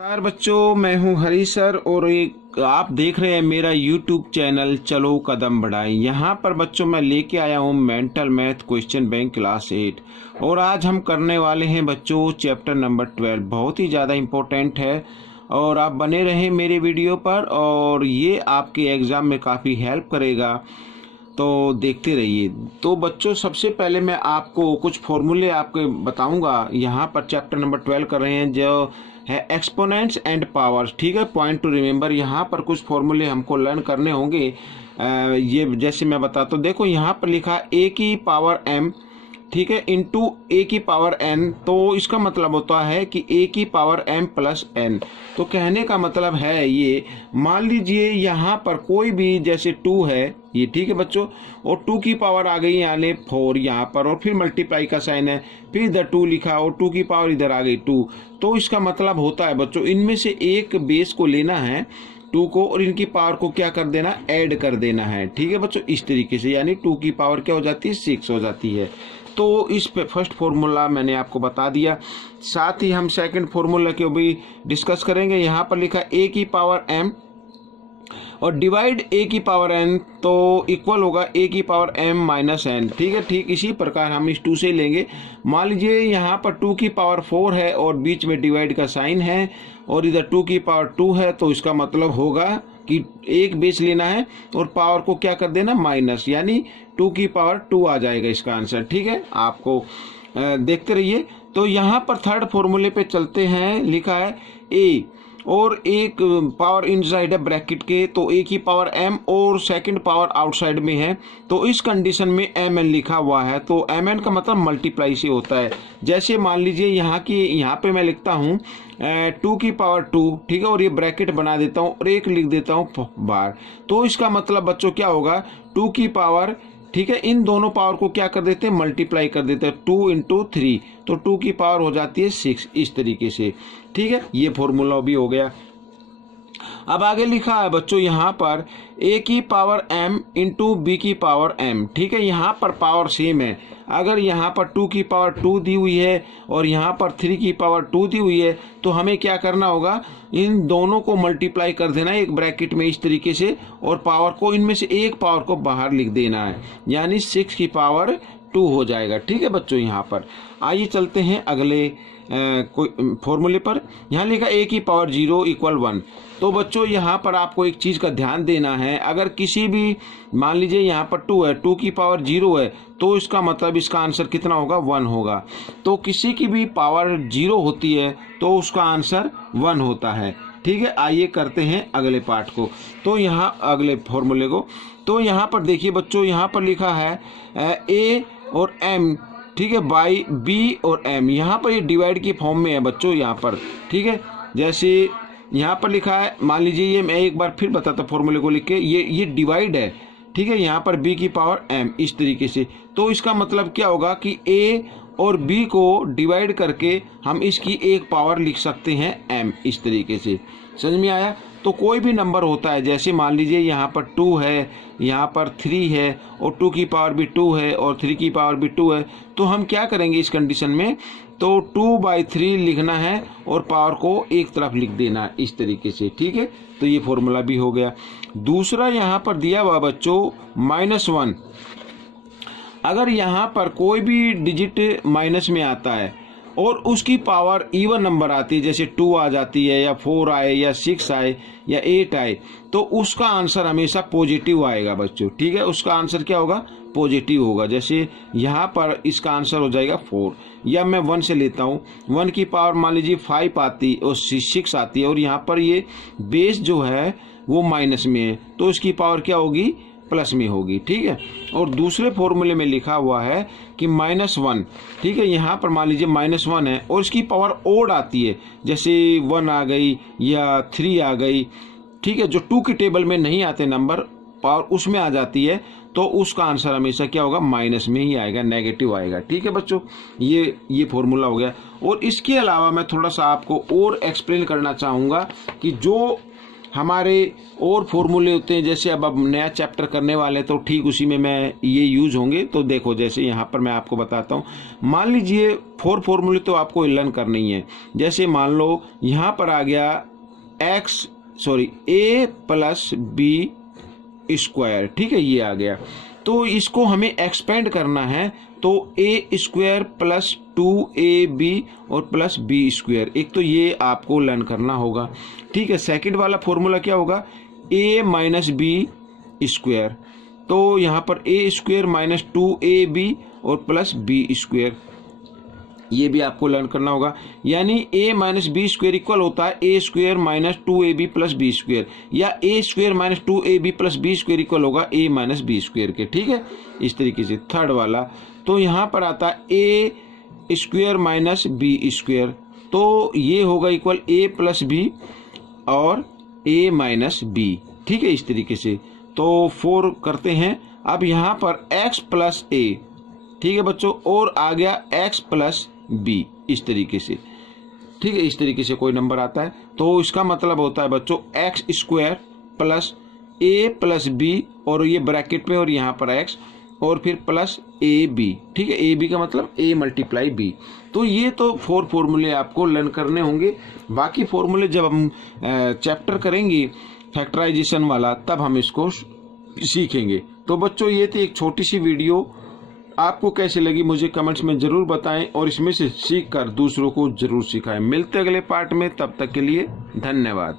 नमस्कार बच्चों, मैं हूं हरी सर और एक आप देख रहे हैं मेरा YouTube चैनल चलो कदम बढ़ाएं। यहां पर बच्चों मैं लेके आया हूं mental math question bank class 8 और आज हम करने वाले हैं बच्चों चैप्टर नंबर 12। बहुत ही ज़्यादा इम्पोर्टेंट है और आप बने रहें मेरे वीडियो पर और ये आपके एग्ज़ाम में काफ़ी हेल्प करेगा, तो देखते रहिए। तो बच्चों सबसे पहले मैं आपको कुछ फॉर्मूले आपके बताऊंगा। यहाँ पर चैप्टर नंबर 12 कर रहे हैं जो है एक्सपोनेंट्स एंड पावर्स। ठीक है, पॉइंट टू रिमेंबर। यहाँ पर कुछ फॉर्मूले हमको लर्न करने होंगे। ये जैसे मैं बताता हूँ, देखो यहाँ पर लिखा ए की पावर m, ठीक है, इंटू ए की पावर n। तो इसका मतलब होता है कि ए की पावर m प्लस n। तो कहने का मतलब है ये, मान लीजिए यहाँ पर कोई भी जैसे 2 है ये, ठीक है बच्चों, और 2 की पावर आ गई यानी 4 यहाँ पर, और फिर मल्टीप्लाई का साइन है, फिर इधर 2 लिखा और 2 की पावर इधर आ गई 2। तो इसका मतलब होता है बच्चों इनमें से एक बेस को लेना है 2 को और इनकी पावर को क्या कर देना, ऐड कर देना है। ठीक है बच्चों, इस तरीके से, यानी 2 की पावर क्या हो जाती है, 6 हो जाती है। तो इस पे फर्स्ट फॉर्मूला मैंने आपको बता दिया। साथ ही हम सेकंड फॉर्मूला को भी डिस्कस करेंगे। यहाँ पर लिखा ए की पावर m और डिवाइड ए की पावर n, तो इक्वल होगा ए की पावर m माइनस n। ठीक है, ठीक इसी प्रकार हम इस 2 से लेंगे। मान लीजिए यहाँ पर 2 की पावर 4 है और बीच में डिवाइड का साइन है और इधर 2 की पावर 2 है, तो इसका मतलब होगा कि एक बेस लेना है और पावर को क्या कर देना, माइनस, यानी 2 की पावर 2 आ जाएगा इसका आंसर। ठीक है, आपको देखते रहिए। तो यहाँ पर थर्ड फॉर्मूले पे चलते हैं। लिखा है ए और एक पावर इनसाइड है ब्रैकेट के, तो ए की पावर m और सेकंड पावर आउटसाइड में है, तो इस कंडीशन में mn लिखा हुआ है। तो mn का मतलब मल्टीप्लाई से होता है। जैसे मान लीजिए यहाँ पे मैं लिखता हूँ 2 की पावर 2, ठीक है, और ये ब्रैकेट बना देता हूँ और एक लिख देता हूँ बार। तो इसका मतलब बच्चों क्या होगा, 2 की पावर, ठीक है, इन दोनों पावर को क्या कर देते हैं, मल्टीप्लाई कर देते हैं, 2 इंटू 3, तो 2 की पावर हो जाती है 6, इस तरीके से। ठीक है, ये फॉर्मूला भी हो गया। अब आगे लिखा है बच्चों यहाँ पर a की पावर m इंटू बी की पावर m। ठीक है, यहाँ पर पावर सेम है। अगर यहाँ पर 2 की पावर 2 दी हुई है और यहाँ पर 3 की पावर 2 दी हुई है, तो हमें क्या करना होगा, इन दोनों को मल्टीप्लाई कर देना है एक ब्रैकेट में इस तरीके से, और पावर को, इनमें से एक पावर को बाहर लिख देना है, यानी 6 की पावर 2 हो जाएगा। ठीक है बच्चों, यहाँ पर आइए चलते हैं अगले कोई फॉर्मूले पर। यहाँ लिखा a की पावर 0 इक्वल 1। तो बच्चों यहाँ पर आपको एक चीज़ का ध्यान देना है, अगर किसी भी, मान लीजिए यहाँ पर 2 है, 2 की पावर 0 है, तो इसका मतलब इसका आंसर कितना होगा, 1 होगा। तो किसी की भी पावर 0 होती है तो उसका आंसर 1 होता है। ठीक है, आइए करते हैं अगले पार्ट को, तो यहाँ अगले फॉर्मूले को। तो यहाँ पर देखिए बच्चों, यहाँ पर लिखा है a और m, ठीक है, बाई b और m। यहाँ पर ये डिवाइड की फॉर्म में है बच्चों यहाँ पर। ठीक है, जैसे यहाँ पर लिखा है, मान लीजिए ये मैं एक बार फिर बताता फॉर्मूले को लिख के, ये डिवाइड है। ठीक है, यहाँ पर b की पावर m इस तरीके से। तो इसका मतलब क्या होगा कि a और b को डिवाइड करके हम इसकी एक पावर लिख सकते हैं m, इस तरीके से। समझ में आया? तो कोई भी नंबर होता है, जैसे मान लीजिए यहाँ पर 2 है, यहाँ पर 3 है और 2 की पावर भी 2 है और 3 की पावर भी 2 है, तो हम क्या करेंगे इस कंडीशन में, तो 2/3 लिखना है और पावर को एक तरफ लिख देना है इस तरीके से। ठीक है, तो ये फॉर्मूला भी हो गया। दूसरा यहाँ पर दिया हुआ बच्चों -1। अगर यहाँ पर कोई भी डिजिट माइनस में आता है और उसकी पावर इवन नंबर आती है, जैसे 2 आ जाती है या 4 आए या 6 आए या 8 आए, तो उसका आंसर हमेशा पॉजिटिव आएगा बच्चों। ठीक है, उसका आंसर क्या होगा, पॉजिटिव होगा। जैसे यहाँ पर इसका आंसर हो जाएगा 4, या मैं 1 से लेता हूँ, 1 की पावर मान लीजिए 5 आती और 6 आती है और यहाँ पर ये बेस जो है वो माइनस में है, तो इसकी पावर क्या होगी, प्लस में होगी। ठीक है, और दूसरे फॉर्मूले में लिखा हुआ है कि -1। ठीक है, यहाँ पर मान लीजिए -1 है और इसकी पावर ओड आती है, जैसे 1 आ गई या 3 आ गई। ठीक है, जो 2 की टेबल में नहीं आते नंबर, पावर उसमें आ जाती है, तो उसका आंसर हमेशा क्या होगा, माइनस में ही आएगा, नेगेटिव आएगा। ठीक है बच्चों, ये फॉर्मूला हो गया। और इसके अलावा मैं थोड़ा सा आपको और एक्सप्लेन करना चाहूँगा कि जो हमारे और फॉर्मूले होते हैं, जैसे अब नया चैप्टर करने वाले तो ठीक उसी में मैं ये यूज होंगे। तो देखो जैसे यहाँ पर मैं आपको बताता हूँ, मान लीजिए 4 फॉर्मूले तो आपको लर्न करनी ही है। जैसे मान लो यहाँ पर आ गया a प्लस बी स्क्वायर, ठीक है, ये आ गया। तो इसको हमें एक्सपेंड करना है, तो ए स्क्वायर प्लस 2ab और प्लस बी स्क्वायर, एक तो ये आपको लर्न करना होगा, ठीक है। सेकंड वाला फॉर्मूला क्या होगा, a माइनस बी स्क्वायर, तो यहाँ पर a स्क्वायर माइनस 2ab और प्लस बी स्क्वायर, ये भी आपको लर्न करना होगा। यानी a minus B square equal होता है a square minus 2ab plus B square, या a square minus 2ab plus B square equal होगा a माइनस बी स्क्वायर के, ठीक है, इस तरीके से। थर्ड वाला तो यहाँ पर आता है a square minus B square, तो ये होगा इक्वल a प्लस बी और a माइनस बी, ठीक है, इस तरीके से। तो 4 करते हैं। अब यहाँ पर x प्लस a, ठीक है बच्चों, और आ गया x प्लस बी, इस तरीके से, ठीक है, इस तरीके से कोई नंबर आता है तो इसका मतलब होता है बच्चों x square plus a plus b, और ये ब्रैकेट में और यहाँ पर x, और फिर प्लस ए बी, ठीक है, ए बी का मतलब a मल्टीप्लाई b। तो ये तो 4 फॉर्मूले आपको लर्न करने होंगे। बाकी फॉर्मूले जब हम चैप्टर करेंगे फैक्टराइजेशन वाला तब हम इसको सीखेंगे। तो बच्चों ये थी एक छोटी सी वीडियो, आपको कैसी लगी मुझे कमेंट्स में ज़रूर बताएं और इसमें से सीख कर दूसरों को ज़रूर सिखाएं। मिलते अगले पार्ट में, तब तक के लिए धन्यवाद।